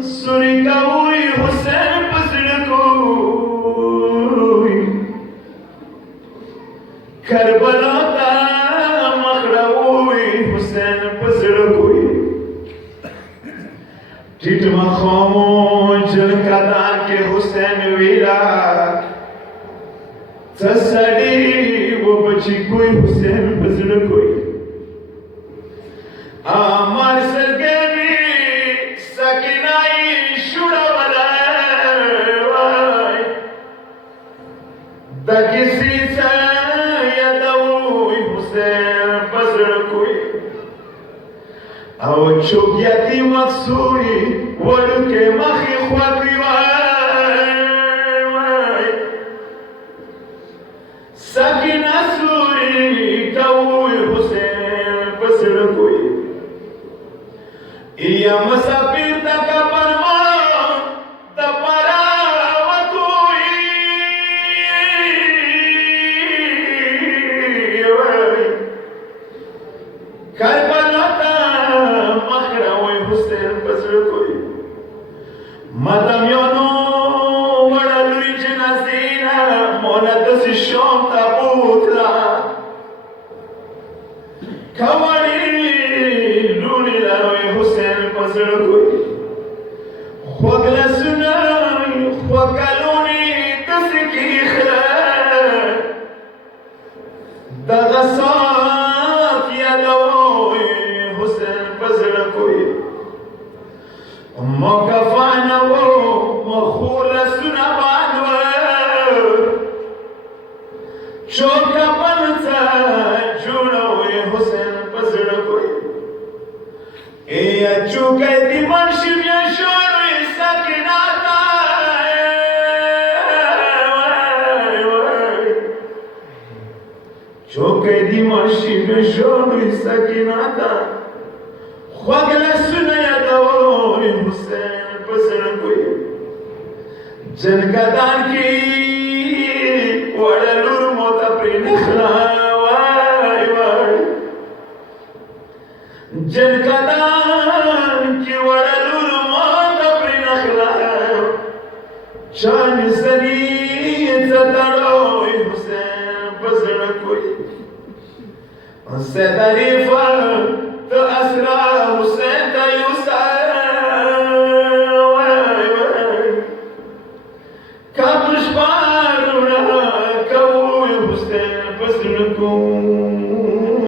سوري کوي حسین پسړه کوي کربلا ته مخړوي حسین پسړه کوي ټیټ مخامو جلکدان کې حسین ویلا څسړي و بچي کوي حسین پسړه کوي امر سرګني سکینای شوړه ولای د کسی څه یادوي حسین پسړه کوي او چوک یتیم مخصوی ورکه مخی خواکوی وای سکینه سوی کوی حسین پسړه کوي یا مسافر تک پرما د پرا وتوي کربلا ته مخړوي حسین پسړه کوي مدام یونو وړلوي جنازینا مونږ د شوم تابوتلا کوړی لونی لروي حسین پسړه کوي خوګلا سنای خوګلونی تسکی خیر دغه صاف یادوي حسین پسړه کوي موقفانه وو مخوله سنا باندې چوکا پلتا جوړوي حسین پسړه کوي یا چوکا دی منشي بیا شوړوي سکینه تا چوکا دی منشي بیا شوړوي سکینه تا خوګله سنا یادوي حسین پسړه کوي جنګدان کې وړلور موته پرې نخلا وای وای جنګدان کې وړلور موته پرې نخلا چان سني زتړوي حسین پسړه کوي سداري